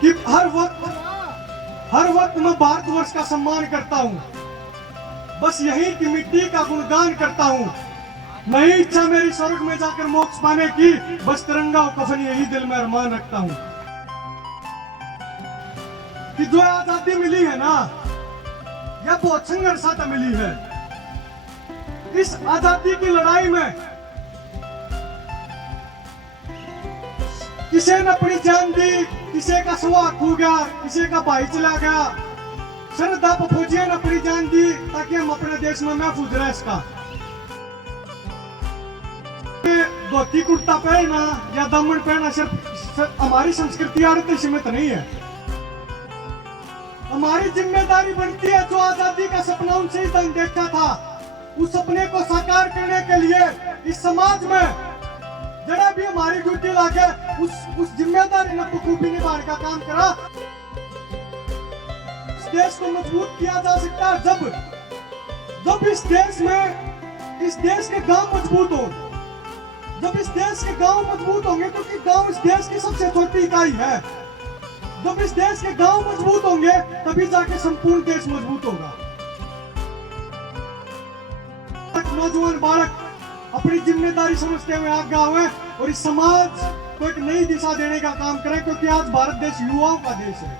कि हर वक्त मैं भारतवर्ष का सम्मान करता हूँ, बस यही की मिट्टी का गुणगान करता हूँ। नहीं इच्छा मेरी स्वर्ग में जाकर मोक्ष पाने की, बस तिरंगा और कफन यही दिल में अरमान रखता हूँ। कि जो आजादी मिली है ना, यह बहुत संघर्षात मिली है। इस आजादी की लड़ाई में किसी ने अपनी जान दी, किसी का सुहाग खो गया, किसी का भाई चला गया। शरदा फौजियों ने अपनी जान दी ताकि हम अपने देश में महफूज रह सका। धोती कुर्ता पहनना या दामन पहनना सिर्फ हमारी संस्कृति आड़े सीमित नहीं है। हमारी जिम्मेदारी बनती है, जो आजादी का सपना उनसे ही देखा था, उस सपने को साकार करने के लिए इस समाज में जरा भी हमारी ड्यूटी लाके उस जिम्मेदारी ने बखूबी निभाने का काम करा। इस देश को मजबूत किया जा सकता है जब इस देश के गांव मजबूत हो। जब इस देश के गांव मजबूत होंगे, क्योंकि गांव इस देश की सबसे छोटी इकाई है। जब इस देश के गांव मजबूत होंगे तभी जाके संपूर्ण देश मजबूत होगा। नौजवान बालक अपनी जिम्मेदारी समझते हुए आगे आवे और इस समाज को एक नई दिशा देने का काम करें, क्योंकि आज भारत देश युवाओं का देश है।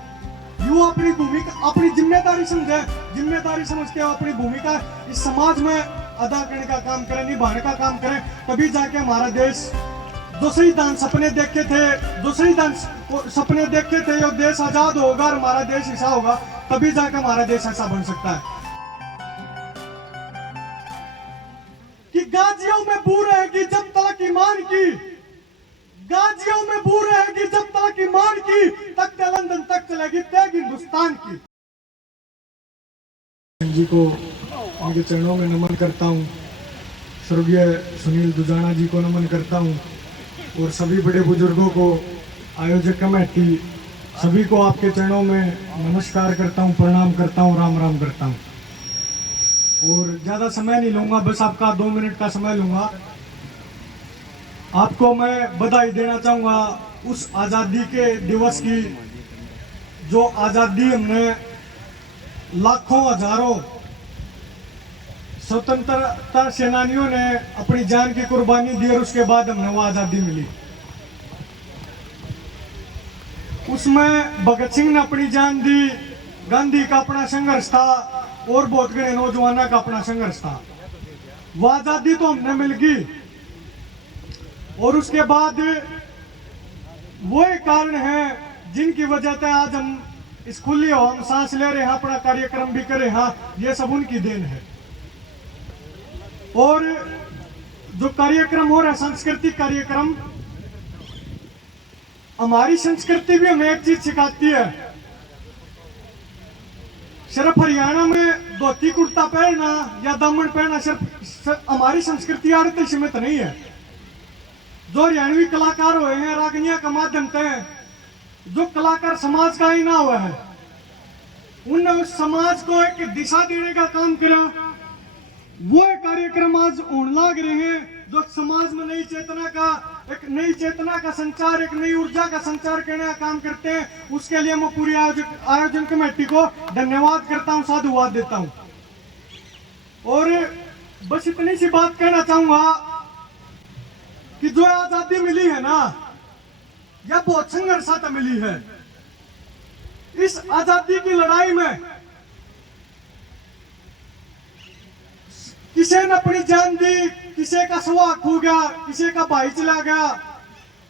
युवा अपनी भूमिका, अपनी जिम्मेदारी समझे, जिम्मेदारी समझते हुए अपनी भूमिका इस समाज में अदा करने का काम करें, निभाने का काम करें, तभी जाके हमारा देश जो शहीदान सपने देखे थे और देश आजाद होगा और हमारा देश ऐसा होगा, तभी जाके हमारा देश ऐसा बन सकता है। कि गाजियों में बू रहेगी जब तक ईमान की, गाजियों में बू रहेगी जब तक ईमान की, तख्त लंदन तक चलेगी तेग हिंदुस्तान की। जी को उनके चरणों में नमन करता हूँ, स्वर्गीय सुनील दुजाना जी को नमन करता हूँ और सभी बड़े बुजुर्गों को, आयोजक कमेटी, सभी को आपके चरणों में नमस्कार करता हूँ, प्रणाम करता हूँ, राम राम करता हूँ। और ज्यादा समय नहीं लूंगा, बस आपका 2 मिनट का समय लूंगा। आपको मैं बधाई देना चाहूंगा उस आजादी के दिवस की, जो आजादी हमने लाखों हजारों स्वतंत्रता सेनानियों ने अपनी जान की कुर्बानी दी और उसके बाद हमने वो आजादी मिली। उसमें भगत सिंह ने अपनी जान दी, गांधी का अपना संघर्ष था और बहुत गणे नौजवानों का अपना संघर्ष था। वो आजादी तो हमने मिल गई और उसके बाद वो एक कारण है जिनकी वजह से आज हम इस खुली हवा में सांस ले रहे हैं, अपना कार्यक्रम भी कर रहे हैं, ये सब उनकी देन है। और जो कार्यक्रम हो रहा है, सांस्कृतिक कार्यक्रम, हमारी संस्कृति भी हमें एक चीज सिखाती है। सिर्फ हरियाणा में धोती कुर्ता पहनना या दामन पहनना सिर्फ हमारी संस्कृति आड़े सीमित नहीं है। जो हरियाणवी कलाकार हुए हैं, रागनिया के माध्यम से जो कलाकार समाज का ही ना हुआ है, उनने उस समाज को एक दिशा देने का काम किया। वो एक कार्यक्रम आज होने लग रहे हैं जो समाज में नई चेतना का संचार, एक नई ऊर्जा का संचार करने का काम करते हैं। उसके लिए मैं पूरी आयोजन कमेटी को धन्यवाद करता हूं, साधुवाद देता हूं। और बस इतनी सी बात कहना चाहूंगा कि जो आजादी मिली है ना, यह बहुत संघर्षात मिली है। इस आजादी की लड़ाई में किसी ने अपनी जान दी, किसी का सुहाग खो गया, किसी का भाई चला गया।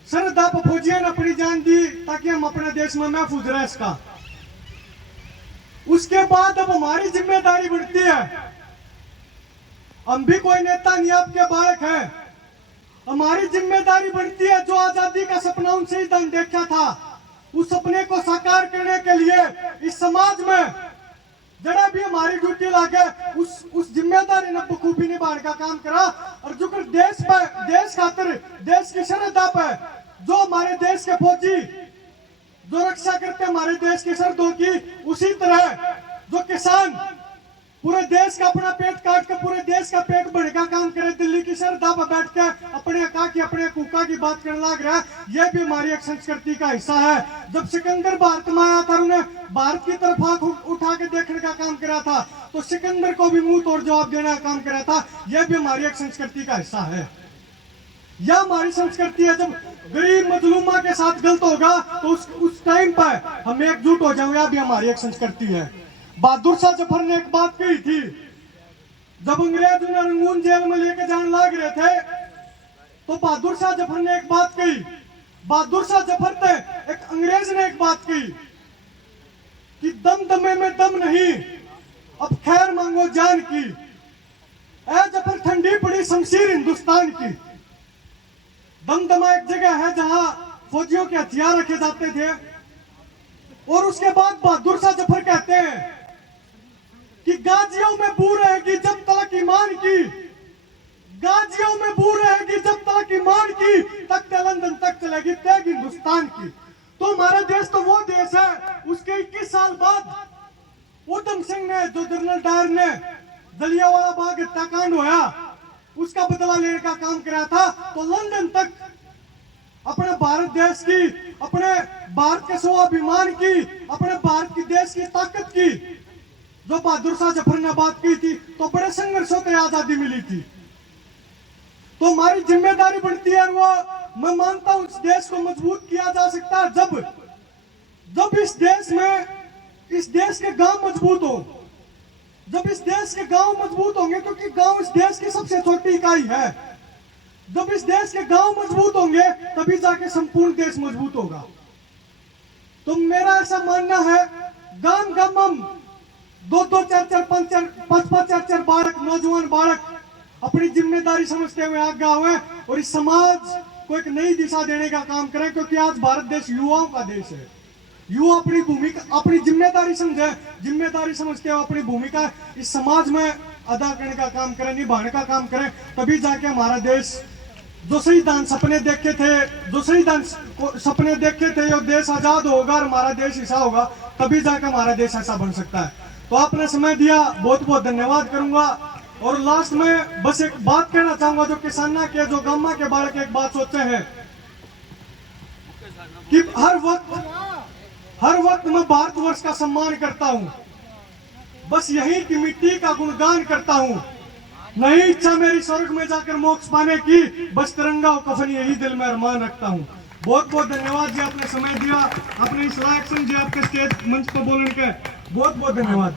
शरदा फौजियों ने अपनी जान दी ताकि हम अपने देश में महफूज रह सका। उसके बाद अब हमारी जिम्मेदारी बढ़ती है। हम भी कोई नेता नहीं, आपके बालक हैं। हमारी जिम्मेदारी बढ़ती है, जो आजादी का सपना उनसे ही देखा था, उस सपने को साकार करने के लिए इस समाज में जरा भी हमारी ड्यूटी लागे उस जिम्मेदारी ने बखूबी निभाने का काम करा। और जो देश खातिर, देश की सरहदा पे जो हमारे देश के फौजी जो रक्षा करते हमारे देश की सरहदों की, उसी तरह जो किसान पूरे देश का अपना पेट काट के पूरे देश का पेट भरने का काम करे, दिल्ली की सरदा पर बैठ के अपने अका की अपने कुका की बात करने लग रहा है, यह भी हमारी एक संस्कृति का हिस्सा है। जब सिकंदर भारत में आया था, उन्हें भारत की तरफ आंख उठा के देखने का काम करा था, तो सिकंदर को भी मुंह तोड़ जवाब देने का काम करा था। यह भी हमारी एक संस्कृति का हिस्सा है। यह हमारी संस्कृति है। जब गरीब मजलूमा के साथ गलत होगा तो उस टाइम पर हम एकजुट हो जाएंगे, यह भी हमारी एक संस्कृति है। बहादुर शाह जफर ने एक बात कही थी, जब अंग्रेज उन्हें रंगून जेल में लेके जाने लग रहे थे, तो बहादुर शाह जफर ने एक बात कही। बहादुर शाह जफर थे, एक अंग्रेज ने एक बात कही कि दम दमे में दम नहीं, अब खैर मांगो जान की। ऐ जफर ठंडी पड़ी शमशीर हिंदुस्तान की। दमदमा एक जगह है जहां फौजियों के हथियार रखे जाते थे। और उसके बाद बहादुर शाह जफर कहते हैं कि गाजियों में बू रहेगी जब तक ईमान की, गाजियों में बू रहेगी जब तक ईमान की, तख्ते लंदन तक चलेगी तेग हिंदुस्तान की। तो हमारा देश तो वो देश है, उसके 21 साल बाद उधम सिंह ने, जो जनरल डायर ने जलियांवाला बाग हत्याकांड होया, उसका बदला लेने का काम करा था, तो लंदन तक अपने भारत देश की, अपने भारत के स्वाभिमान की, अपने भारत की देश की ताकत की जो बहादुर शाह जफर ने बात की थी, तो बड़े संघर्षों से आजादी मिली थी। तो हमारी जिम्मेदारी बनती है, वो मैं मानता हूं इस देश को मजबूत किया जा सकता है जब इस देश में, इस देश के गांव मजबूत हो, जब इस देश के गांव मजबूत होंगे, क्योंकि गांव इस देश की सबसे छोटी इकाई है। जब इस देश के गांव मजबूत होंगे तभी जाके संपूर्ण देश मजबूत होगा। तो मेरा ऐसा मानना है, गांव गांव 2-2, 4-4, 5-5, 4-4 बालक, नौजवान बालक अपनी जिम्मेदारी समझते हुए आगे आए और इस समाज को एक नई दिशा देने का काम करें, क्योंकि आज भारत देश युवाओं का देश है। युवा अपनी भूमिका, अपनी जिम्मेदारी समझे, जिम्मेदारी समझते हुए अपनी भूमिका इस समाज में अदा करने का काम करें, निभाने का काम करें, तभी जाके हमारा देश, जो शहीदान सपने देखे थे, जो शहीदान सपने देखे थे, ये देश आजाद होगा और हमारा देश ऐसा होगा, तभी जाके हमारा देश ऐसा बन सकता है। तो आपने समय दिया, बहुत बहुत धन्यवाद करूंगा। और लास्ट में बस एक बात कहना चाहूंगा, जो किसाना के, जो गामा के बारे में एक बात सोचते हैं कि हर वक्त मैं भारतवर्ष का सम्मान करता हूं, बस यही की मिट्टी का गुणगान करता हूं। नहीं इच्छा मेरी स्वर्ग में जाकर मोक्ष पाने की, बस तिरंगा और कफन यही दिल में अरमान रखता हूं। बहुत बहुत धन्यवाद जी, आपने समय दिया, अपने इस लायक समझे आपके स्टेज मंच पर बोलने के, बहुत बहुत धन्यवाद।